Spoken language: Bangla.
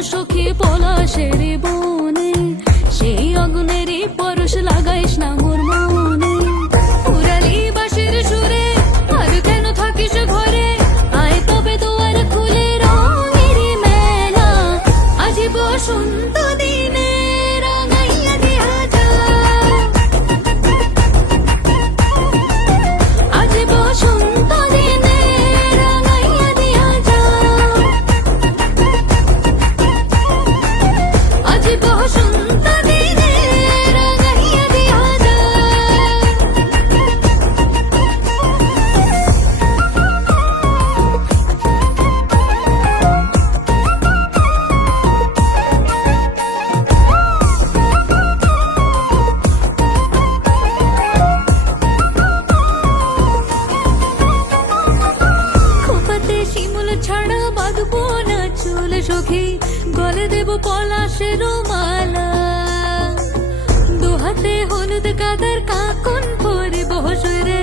সখী পলাশের বনে, সেই অগ্নেরই পরশ লাগাইস না মোর মনে। পুরালি বাঁশির সুরে আর কেন থাকিস ঘরে, আয় তবে দুয়ার খুলে রঙেরই মেলা। আজি বসন্ত দিনে রঙাইয়া দিয়া যা, আজি বসন্ত দিনে রঙাইয়া দিয়া যা, আজি বসন্ত দিনে রঙাইয়া দিয়া যা। খোপাতে শিমুল ছাড়া বাঁধবো না চুল সখী, গলে দেব পলাশের মালা। দুহাতে হলুদ কাদার কাকন পরিব সুরে,